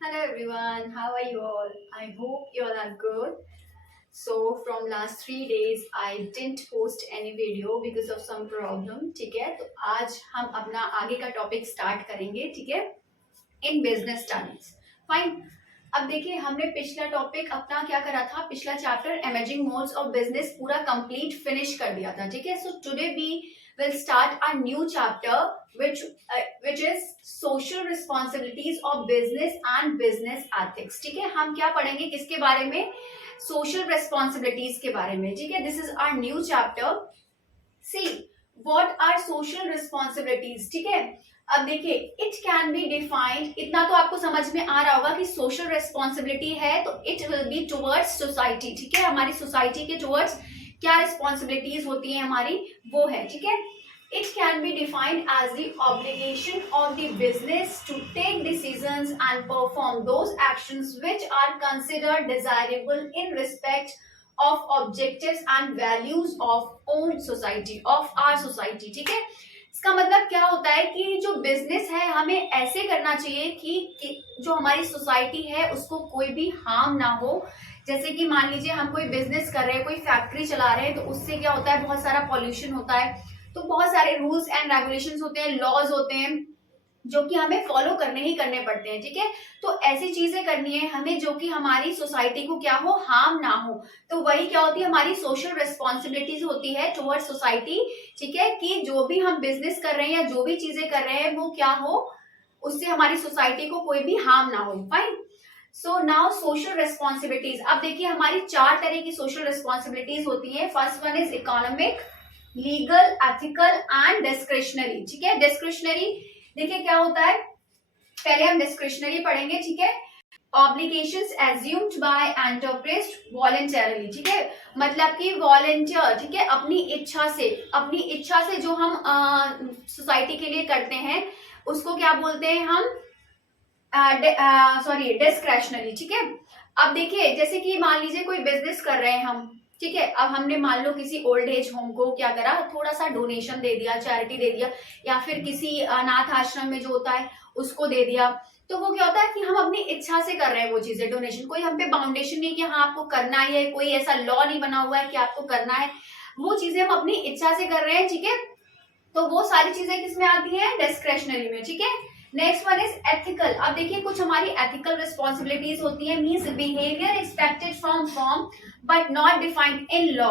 Hello everyone, how are you all? I hope you all are good. So from last 3 days I didn't post any video because of some problem. ठीक है, तो आज हम अपना आगे का topic start करेंगे. ठीक है, इन बिजनेस टर्म्स. फाइन. अब देखिए हमने पिछला टॉपिक अपना क्या करा था, पिछला chapter emerging modes of business पूरा कंप्लीट फिनिश कर दिया था. ठीक है, so today we will start a new chapter which is social responsibilities of business and business ethics. ठीक है, हम क्या पढ़ेंगे किसके बारे में, सोशल रिस्पॉन्सिबिलिटीज के बारे में. ठीक है, this is our new chapter. See what are social responsibilities. ठीक है, अब देखिए इट कैन बी डिफाइंड, इतना तो आपको समझ में आ रहा होगा कि सोशल रिस्पॉन्सिबिलिटी है तो it will be towards society. ठीक है, हमारी सोसाइटी के टुवर्ड्स क्या रिस्पॉन्सिबिलिटीज होती है हमारी, वो है. ठीक है, it can be defined as the obligation of the business to take decisions and perform those actions which are considered desirable in respect of objectives and values of own society, of our society. ठीक है, इसका मतलब क्या होता है कि जो business है हमें ऐसे करना चाहिए कि जो हमारी सोसाइटी है उसको कोई भी हार्म ना हो. जैसे कि मान लीजिए हम कोई बिजनेस कर रहे हैं, कोई फैक्ट्री चला रहे हैं, तो उससे क्या होता है, बहुत सारा पॉल्यूशन होता है. तो बहुत सारे रूल्स एंड रेगुलेशंस होते हैं, लॉज होते हैं जो कि हमें फॉलो करने ही करने पड़ते हैं. ठीक है, तो ऐसी चीजें करनी है हमें जो कि हमारी सोसाइटी को क्या हो, हार्म ना हो. तो वही क्या होती है, हमारी सोशल रिस्पॉन्सिबिलिटीज होती है टुवर्ड्स सोसाइटी. ठीक है, कि जो भी हम बिजनेस कर रहे हैं या जो भी चीजें कर रहे हैं वो क्या हो, उससे हमारी सोसाइटी को कोई भी हार्म ना हो. Fine. So now social responsibilities. अब देखिए हमारी 4 तरह की सोशल रिस्पॉन्सिबिलिटीज होती है. First one is economic, legal, ethical and discretionary. ठीक है, डिस्क्रिशनरी देखिए क्या होता है, पहले हम डिस्क्रिशनरी पढ़ेंगे. ठीक है, obligations assumed by enterprise voluntarily. ठीक है, मतलब कि वॉलंटियर. ठीक है, अपनी इच्छा से जो हम सोसाइटी के लिए करते हैं उसको क्या बोलते हैं हम, डिस्क्रिशनरी. ठीक है, अब देखिए जैसे कि मान लीजिए कोई बिजनेस कर रहे हैं हम. ठीक है, अब हमने मान लो किसी ओल्ड एज होम को क्या करा, थोड़ा सा डोनेशन दे दिया, चैरिटी दे दिया, या फिर किसी अनाथ आश्रम में जो होता है उसको दे दिया. तो वो क्या होता है कि हम अपनी इच्छा से कर रहे हैं वो चीजें, डोनेशन. कोई हम पे बाउंडेशन नहीं कि हाँ आपको करना ही है, कोई ऐसा लॉ नहीं बना हुआ है कि आपको करना है. वो चीजें हम अपनी इच्छा से कर रहे हैं. ठीक है, तो वो सारी चीजें किसमें आती हैं, डिस्क्रिशनरी में. ठीक है, नेक्स्ट वन इज एथिकल. अब देखिए कुछ हमारी एथिकल रिस्पॉन्सिबिलिटीज होती है, means behaviour expected from firm but not defined in law.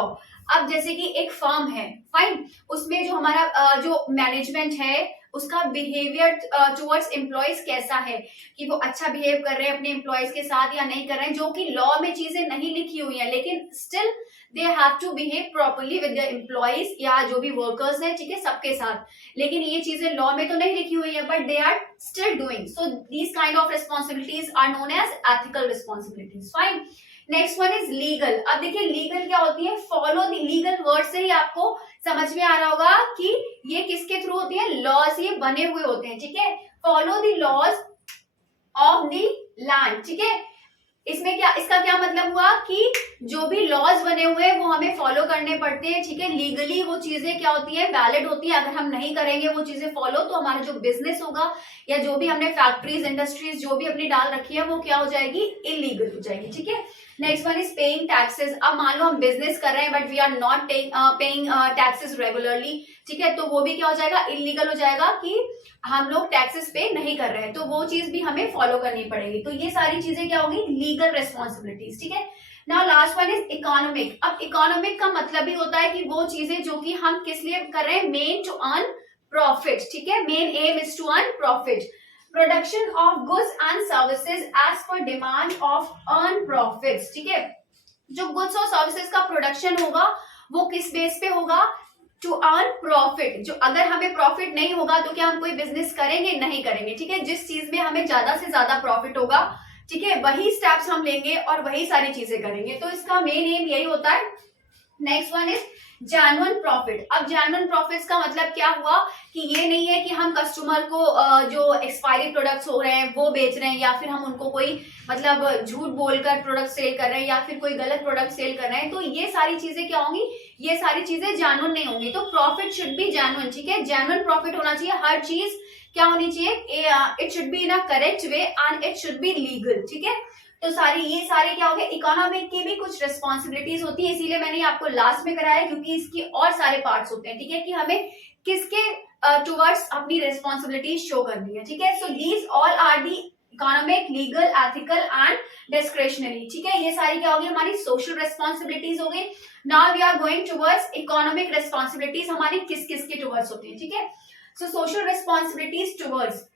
अब जैसे कि एक फर्म है, फाइन, उसमें जो हमारा जो मैनेजमेंट है उसका बिहेवियर टुवर्ड्स एम्प्लॉयज कैसा है, कि वो अच्छा बिहेव कर रहे हैं अपने एम्प्लॉयज के साथ या नहीं कर रहे हैं, जो कि लॉ में चीजें नहीं लिखी हुई है, लेकिन still they have to behave properly with the employees या जो भी वर्कर्स हैं. ठीक है, सबके साथ. लेकिन ये चीजें लॉ में तो नहीं लिखी हुई है but they are still doing. So these kind of responsibilities are known as ethical responsibilities. Fine. Next one is legal. अब देखिए लीगल क्या होती है, फॉलो द लीगल वर्ड से ही आपको समझ में आ रहा होगा कि ये किसके थ्रू होती है, लॉज ये बने हुए होते हैं. ठीक है, follow the laws of the land. ठीक है, इसमें क्या, इसका क्या मतलब हुआ कि जो भी लॉज बने हुए हैं वो हमें फॉलो करने पड़ते हैं. ठीक है, लीगली वो चीजें क्या होती है, वैलिड होती है. अगर हम नहीं करेंगे वो चीजें फॉलो तो हमारा जो बिजनेस होगा या जो भी हमने फैक्ट्रीज इंडस्ट्रीज जो भी अपनी डाल रखी है वो क्या हो जाएगी, इलीगल हो जाएगी. ठीक है, next one is paying taxes. अब मान लो हम बिजनेस कर रहे हैं but we are not paying taxes regularly. ठीक है, तो वो भी क्या हो जाएगा, इलीगल हो जाएगा कि हम लोग टैक्सेस पे नहीं कर रहे हैं, तो वो चीज भी हमें फॉलो करनी पड़ेगी. तो ये सारी चीजें क्या होगी, लीगल रिस्पॉन्सिबिलिटीज. ठीक है, now last one is economic. अब इकोनॉमिक का मतलब भी होता है कि वो चीजें जो कि हम किस लिए कर रहे हैं, मेन टू अर्न प्रॉफिट. ठीक है, main aim is to earn profit. Production of goods and services as per demand of earn profits. ठीक है, जो गुड्स और सर्विसेज का प्रोडक्शन होगा वो किस बेस पे होगा, टू अर्न प्रॉफिट. जो अगर हमें प्रॉफिट नहीं होगा तो क्या हम कोई बिजनेस करेंगे, नहीं करेंगे. ठीक है, जिस चीज में हमें ज्यादा से ज्यादा प्रॉफिट होगा, ठीक है, वही स्टेप्स हम लेंगे और वही सारी चीजें करेंगे. तो इसका मेन एम यही होता है next one is genuine profit. अब जेन्युइन प्रॉफिट्स का मतलब क्या हुआ कि ये नहीं है कि हम कस्टमर को जो एक्सपायरी प्रोडक्ट्स हो रहे हैं वो बेच रहे हैं, या फिर हम उनको कोई मतलब झूठ बोलकर प्रोडक्ट सेल कर रहे हैं, या फिर कोई गलत प्रोडक्ट सेल कर रहे हैं। तो ये सारी चीजें क्या होंगी, ये सारी चीजें जेन्युइन नहीं होंगी। तो प्रॉफिट शुड बी जेन्युइन, ठीक है, जेन्युइन प्रॉफिट होना चाहिए। हर चीज क्या होनी चाहिए, it should be in a correct way and it should be legal, ठीक है। तो ये सारे क्या हो गए, इकोनॉमिक की भी कुछ रिस्पॉन्सिबिलिटीज होती है, इसीलिए मैंने आपको लास्ट में कराया, क्योंकि इसकी और सारे पार्ट्स होते हैं, ठीक है, कि हमें किसके टुवर्ड्स अपनी रिस्पॉन्सिबिलिटीज शो करनी है, ठीक है। So these all are the economic, legal, ethical and discretionary, ठीक है। ये सारी क्या होगी, हमारी सोशल रिस्पॉन्सिबिलिटीज हो गई। Now we are going towards economic responsibilities, हमारी किस किस के टुवर्ड्स होती है, ठीक है। So social responsibilities towards,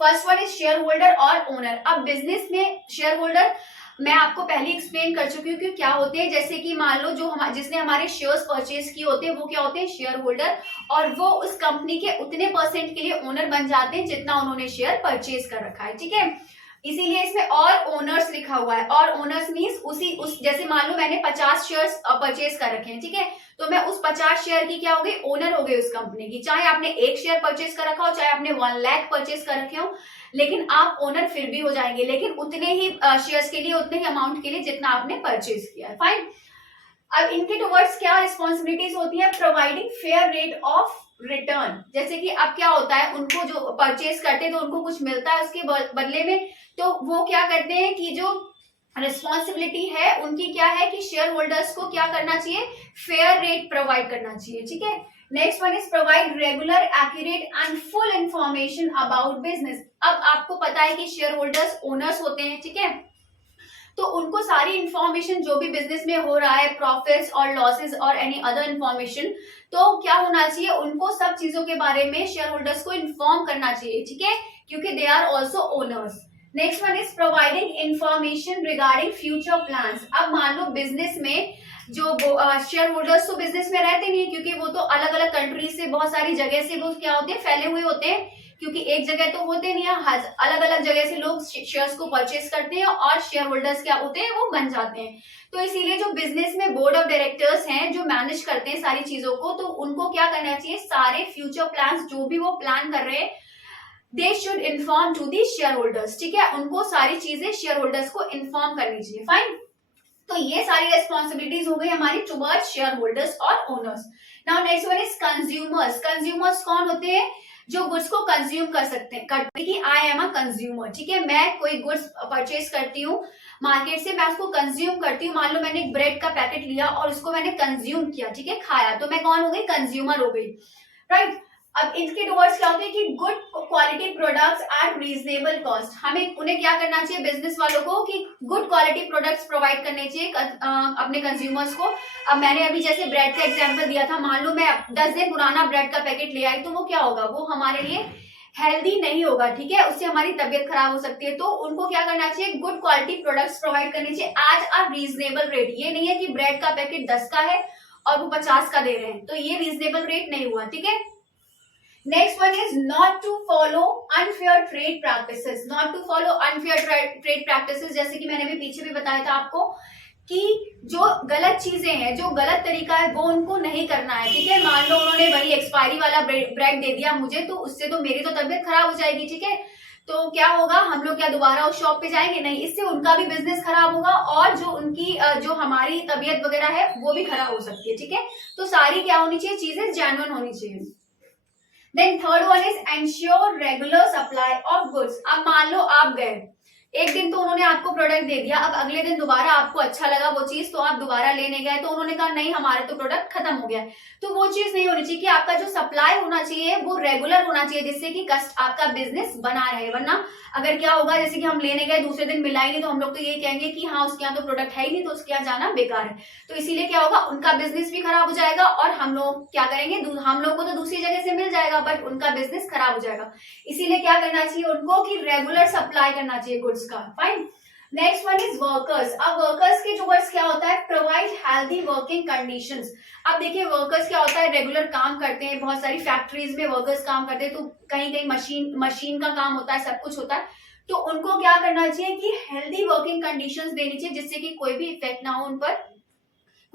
first one is share holder और ओनर। अब बिजनेस में शेयर होल्डर मैं आपको पहले एक्सप्लेन कर चुकी हूँ कि क्या होते हैं। जैसे कि मान लो जिसने हमारे शेयर्स परचेज किए होते हैं वो क्या होते हैं, शेयर होल्डर, और वो उस कंपनी के उतने परसेंट के लिए ओनर बन जाते हैं जितना उन्होंने शेयर परचेज कर रखा है, ठीक है। इसीलिए इसमें और ओनर्स लिखा हुआ है, और ओनर्स मीन्स उस जैसे मान लो मैंने 50 शेयर्स परचेज कर रखे हैं, ठीक है, तो मैं उस 50 शेयर की क्या हो गई, ओनर हो गई उस कंपनी की। चाहे आपने एक शेयर परचेज कर रखा हो, चाहे आपने 1 लाख परचेज कर रखे हो, लेकिन आप ओनर फिर भी हो जाएंगे, लेकिन उतने ही शेयर्स के लिए, उतने ही अमाउंट के लिए जितना आपने परचेज किया है, फाइन। अब इनके टुवर्ड्स क्या रिस्पॉन्सिबिलिटीज होती है, providing fair rate of return. जैसे कि अब क्या होता है, उनको जो परचेज करते हैं तो उनको कुछ मिलता है उसके बदले में, तो वो क्या करते हैं कि जो रिस्पॉन्सिबिलिटी है उनकी क्या है कि शेयर होल्डर्स को क्या करना चाहिए, फेयर रेट प्रोवाइड करना चाहिए, ठीक है। Next one is provide regular, accurate and full information about business. अब आपको पता है कि शेयर होल्डर्स ओनर्स होते हैं, ठीक है, तो उनको सारी इंफॉर्मेशन जो भी बिजनेस में हो रहा है, प्रॉफिट्स और लॉसेस और एनी अदर इंफॉर्मेशन, तो क्या होना चाहिए, उनको सब चीजों के बारे में शेयर होल्डर्स को इन्फॉर्म करना चाहिए, ठीक है, क्योंकि they are also owners. Next one is providing information regarding future plans. अब मान लो बिजनेस में जो शेयर होल्डर्स तो बिजनेस में रहते नहीं है, क्योंकि वो तो अलग अलग कंट्री से, बहुत सारी जगह से वो क्या होते हैं, फैले हुए होते हैं, क्योंकि एक जगह तो होते नहीं है, अलग अलग जगह से लोग शेयर्स को परचेस करते हैं और शेयर होल्डर्स क्या होते हैं, वो बन जाते हैं। तो इसीलिए जो बिजनेस में बोर्ड ऑफ डायरेक्टर्स हैं जो मैनेज करते हैं सारी चीजों को, तो उनको क्या करना चाहिए, सारे फ्यूचर प्लान्स जो भी वो प्लान कर रहे हैं, they should inform to the shareholders, ठीक है, उनको सारी चीजें शेयर होल्डर्स को इन्फॉर्म करनी चाहिए, फाइन। तो ये सारी रेस्पॉन्सिबिलिटीज हो गई हमारी टुवर्ड्स शेयर होल्डर्स और owners. Now next one is consumers. Consumers कौन होते हैं, जो गुड्स को कंज्यूम कर सकते हैं, कि आई एम अ कंज्यूमर, ठीक है, मैं कोई गुड्स परचेज करती हूँ मार्केट से, मैं उसको कंज्यूम करती हूँ। मान लो मैंने एक ब्रेड का पैकेट लिया और उसको मैंने कंज्यूम किया, ठीक है, खाया, तो मैं कौन हो गई, कंज्यूमर हो गई, राइट। अब इनके टुवर्ड्स क्या होते हैं कि good quality products at reasonable cost. हमें उन्हें क्या करना चाहिए, बिजनेस वालों को, कि गुड क्वालिटी प्रोडक्ट्स प्रोवाइड करने चाहिए अपने कंज्यूमर्स को। अब मैंने अभी जैसे ब्रेड का एग्जांपल दिया था, मान लो मैं 10 दिन पुराना ब्रेड का पैकेट ले आई, तो वो क्या होगा, वो हमारे लिए हेल्दी नहीं होगा, ठीक है, उससे हमारी तबियत खराब हो सकती है। तो उनको क्या करना चाहिए, गुड क्वालिटी प्रोडक्ट्स प्रोवाइड करने चाहिए एट अ रीजनेबल रेट। ये नहीं है कि ब्रेड का पैकेट 10 का है और वो 50 का दे रहे हैं, तो ये रीजनेबल रेट नहीं हुआ, ठीक है। Next one is not to follow unfair trade practices. Not to follow unfair trade practices, जैसे कि मैंने भी पीछे भी बताया था आपको कि जो गलत चीजें हैं, जो गलत तरीका है, वो उनको नहीं करना है, ठीक है। मान लो उन्होंने वही एक्सपायरी वाला ब्रेड दे दिया मुझे, तो उससे तो मेरी तो तबियत खराब हो जाएगी, ठीक है, तो क्या होगा, हम लोग क्या दोबारा उस शॉप पे जाएंगे, नहीं, इससे उनका भी बिजनेस खराब होगा और जो उनकी जो हमारी तबियत वगैरह है वो भी खराब हो सकती है, ठीक है। तो सारी क्या होनी चाहिए, चीजें जेन्युइन होनी चाहिए। Then third one is ensure regular supply of goods. अब मान लो आप गए, एक दिन तो उन्होंने आपको प्रोडक्ट दे दिया, अब अगले दिन दोबारा आपको अच्छा लगा वो चीज, तो आप दोबारा लेने गए, तो उन्होंने कहा नहीं हमारा तो प्रोडक्ट खत्म हो गया, तो वो चीज नहीं होनी चाहिए। कि आपका जो सप्लाई होना चाहिए वो रेगुलर होना चाहिए, जिससे कि आपका बिजनेस बना रहे। वरना अगर क्या होगा, जैसे कि हम लेने गए, दूसरे दिन मिला ही नहीं, तो हम लोग तो ये कहेंगे कि हाँ उसके यहाँ तो प्रोडक्ट है ही नहीं, तो उसके यहाँ जाना बेकार है। तो इसीलिए क्या होगा, उनका बिजनेस भी खराब हो जाएगा और हम लोग क्या करेंगे, हम लोग को तो दूसरी जगह से मिल जाएगा बट उनका बिजनेस खराब हो जाएगा। इसीलिए क्या करना चाहिए उनको, कि रेगुलर सप्लाई करना चाहिए गुड्स का, fine. Next one is workers. अब वर्कर्स के टुवर्ड्स क्या होता है, प्रोवाइड हेल्दी वर्किंग कंडीशंस। अब देखिए वर्कर्स क्या होता है, रेगुलर काम करते हैं, बहुत सारी फैक्ट्रीज में वर्कर्स काम करते हैं, तो कहीं कहीं मशीन का काम होता है, सब कुछ होता है, तो उनको क्या करना चाहिए कि हेल्दी वर्किंग कंडीशंस देनी चाहिए, जिससे कि कोई भी इफेक्ट ना हो उन पर,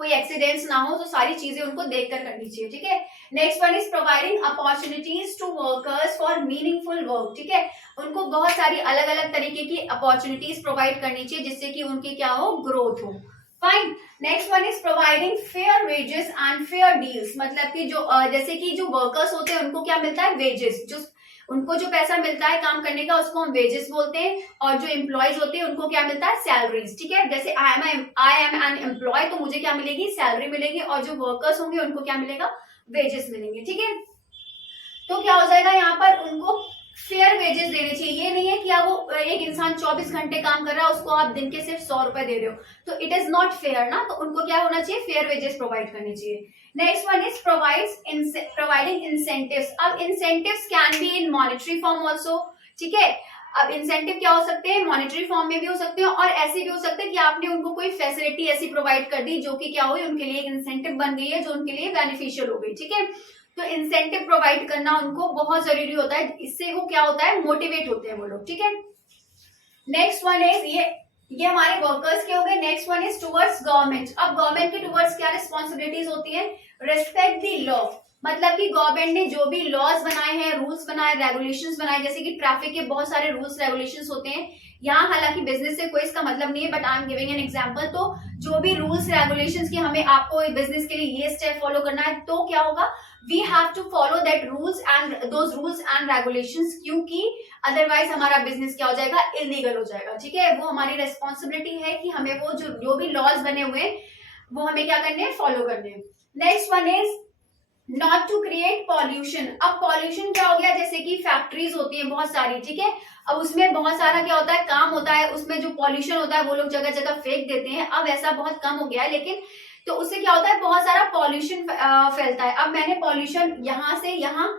कोई एक्सीडेंट्स ना हो, तो सारी चीजें उनको देखकर करनी चाहिए, ठीक है। Next one is providing opportunities to workers for meaningful work, ठीक है। उनको बहुत सारी अलग अलग तरीके की अपॉर्चुनिटीज प्रोवाइड करनी चाहिए जिससे कि उनकी क्या हो, ग्रोथ हो। Fine. Next one is providing fair wages and fair deals, मतलब कि जो जैसे कि जो वर्कर्स होते हैं उनको क्या मिलता है, वेजेस, जो उनको जो पैसा मिलता है काम करने का उसको हम वेजेस बोलते हैं, और जो एम्प्लॉयज होते हैं उनको क्या मिलता है, सैलरीज, ठीक है। जैसे आई एम एन एम्प्लॉय, तो मुझे क्या मिलेगी, सैलरी मिलेगी, और जो वर्कर्स होंगे उनको क्या मिलेगा, वेजेस मिलेंगे, ठीक है। तो क्या हो जाएगा यहाँ पर, उनको फेयर वेजेस देने चाहिए। ये नहीं है कि आप वो एक इंसान 24 घंटे काम कर रहा है, उसको आप दिन के सिर्फ 100 रुपए दे रहे हो, तो इट इज नॉट फेयर ना। तो उनको क्या होना चाहिए, फेयर वेजेस प्रोवाइड करनी चाहिए। Next one is providing incentives. अब incentives can be in monetary form also, ठीक है। अब इंसेंटिव क्या हो सकते हैं, मॉनेटरी फॉर्म में भी हो सकते हैं, और ऐसे भी हो सकते हैं कि आपने उनको कोई फैसिलिटी ऐसी प्रोवाइड कर दी जो कि क्या हुई, उनके लिए एक इंसेंटिव बन गई है, जो उनके लिए बेनिफिशियल हो गई, ठीक है। तो इंसेंटिव प्रोवाइड करना उनको बहुत जरूरी होता है, इससे वो क्या होता है, मोटिवेट होते हैं वो लोग, ठीक है। नेक्स्ट वन इज ये हमारे वर्कर्स के हो गए। Next one is towards government. अब गवर्नमेंट के टुवर्ड्स क्या रिस्पॉन्सिबिलिटीज होती है, रिस्पेक्ट द लॉ, मतलब कि गवर्नमेंट ने जो भी लॉज बनाए हैं, रूल्स बनाए, रेगुलेशंस बनाए, जैसे कि ट्रैफिक के बहुत सारे रूल्स रेगुलेशंस होते हैं। यहाँ हालांकि बिजनेस से कोई इसका मतलब नहीं है, but I am giving an example. तो जो भी रूल्स रेगुलेशंस की हमें आपको बिजनेस के लिए ये स्टेप फॉलो करना है, तो क्या होगा, we have to follow that rules and those rules and regulations, क्योंकि अदरवाइज हमारा बिजनेस क्या हो जाएगा, इलीगल हो जाएगा, ठीक है। वो हमारी रेस्पॉन्सिबिलिटी है कि हमें वो जो भी लॉज बने हुए वो हमें क्या करने हैं, फॉलो करने हैं। Next one is not to create pollution. अब पॉल्यूशन क्या हो गया, जैसे कि फैक्ट्रीज होती है बहुत सारी, ठीक है। अब उसमें बहुत सारा क्या होता है, काम होता है, उसमें जो पॉल्यूशन होता है वो लोग जगह जगह फेंक देते हैं। अब ऐसा बहुत कम हो गया है, लेकिन तो उससे क्या होता है, बहुत सारा पॉल्यूशन फैलता है। अब मैंने पॉल्यूशन यहाँ से यहाँ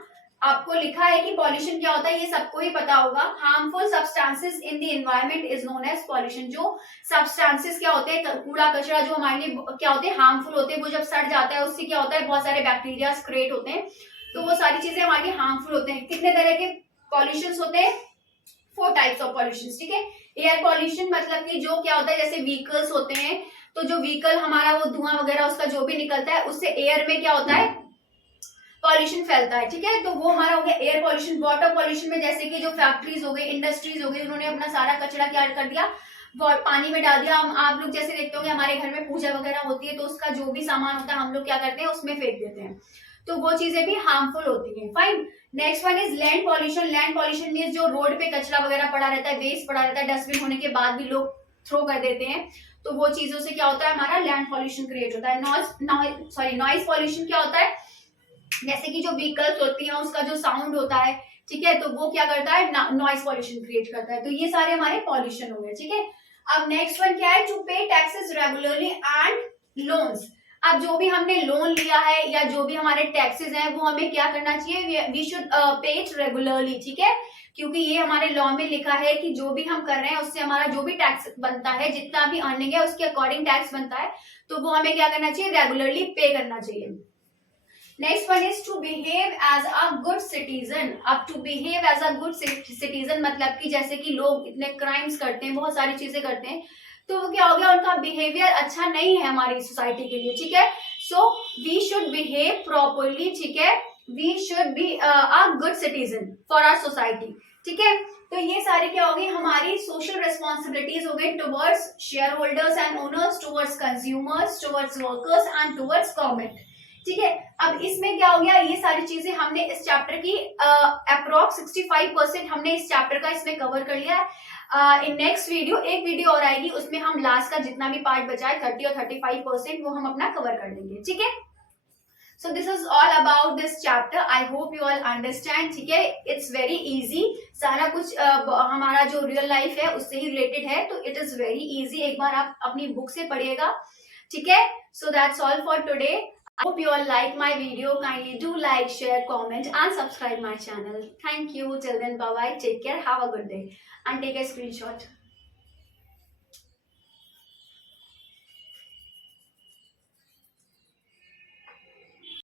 आपको लिखा है कि पॉल्यूशन क्या होता है, ये सबको ही पता होगा। Harmful substances in the environment is known as pollution. जो सब्सटेंसेस क्या होते हैं, कूड़ा कचरा जो हमारे लिए क्या होते हैं, हार्मफुल होते हैं, वो जब सड़ जाता है उससे क्या होता है, बहुत सारे बैक्टीरिया क्रिएट होते हैं, तो वो सारी चीजें हमारे लिए हार्मफुल होते हैं। कितने तरह के पॉल्यूशन होते हैं, 4 टाइप्स ऑफ पॉल्यूशन, ठीक है। एयर पॉल्यूशन मतलब कि जो क्या होता है, जैसे व्हीकल्स होते हैं, तो जो व्हीकल हमारा वो धुआं वगैरह उसका जो भी निकलता है, उससे एयर में क्या होता है, पॉल्यूशन फैलता है, ठीक है। तो वो हमारा हो गया एयर पॉल्यूशन। वाटर पॉल्यूशन में जैसे कि जो फैक्ट्रीज हो गई, इंडस्ट्रीज हो गई, उन्होंने अपना सारा कचरा क्या कर दिया, पानी में डाल दिया। आप लोग जैसे देखते होंगे हमारे घर में पूजा वगैरह होती है, तो उसका जो भी सामान होता है हम लोग क्या करते हैं, उसमें फेंक देते हैं, तो वो चीजें भी हार्मफुल होती हैं। Fine. Next one is land pollution. Land pollution means जो रोड पे कचरा वगैरह पड़ा रहता है, वेस्ट पड़ा रहता है, डस्टबिन होने के बाद भी लोग थ्रो कर देते हैं, तो वो चीजों से क्या होता है, हमारा लैंड पॉल्यूशन क्रिएट होता है। नॉइज पॉल्यूशन क्या होता है, जैसे कि जो व्हीकल्स होती हैं उसका जो साउंड होता है, ठीक है, तो वो क्या करता है, नॉइज पॉल्यूशन क्रिएट करता है। तो ये सारे हमारे पॉल्यूशन हो गए, ठीक है। अब नेक्स्ट वन क्या है, टू पे टैक्सेस रेगुलरली एंड लोन्स। अब जो भी हमने लोन लिया है या जो भी हमारे टैक्सेस हैं वो हमें क्या करना चाहिए, we should pay it regularly, ठीक है, क्योंकि ये हमारे लॉ में लिखा है कि जो भी हम कर रहे हैं उससे हमारा जो भी टैक्स बनता है, जितना भी अर्निंग है उसके अकॉर्डिंग टैक्स बनता है, तो वो हमें क्या करना चाहिए, रेगुलरली पे करना चाहिए। Next one is to behave as a good citizen. अब to behave as a good citizen मतलब कि जैसे कि लोग इतने क्राइम्स करते हैं, बहुत सारी चीजें करते हैं, तो वो क्या हो गया, उनका बिहेवियर अच्छा नहीं है हमारी सोसाइटी के लिए, ठीक है। So we should behave properly, ठीक है, we should be a good citizen for our society, ठीक है। तो ये सारी क्या होगी, हमारी सोशल रिस्पॉन्सिबिलिटीज हो गई towards share holders and owners, towards consumers, towards workers and towards government, ठीक है। अब इसमें क्या हो गया, ये सारी चीजें हमने इस चैप्टर की अप्रोक्स 65% हमने इस चैप्टर का इसमें कवर कर लिया है। इन नेक्स्ट वीडियो एक वीडियो और आएगी, उसमें हम लास्ट का जितना भी पार्ट बचा है 30 और 35% वो हम अपना कवर कर लेंगे, ठीक है। So this is all about this chapter, I hope you all understand, ठीक है। इट्स वेरी इजी, सारा कुछ हमारा जो रियल लाइफ है उससे ही रिलेटेड है, तो इट इज वेरी इजी, एक बार आप अपनी बुक से पढ़िएगा, ठीक है। So that's all for today. I hope you all like my video. Kindly do like, share, comment and subscribe my channel. Thank you. Till then, bye bye. Take care. Have a good day and take a screenshot.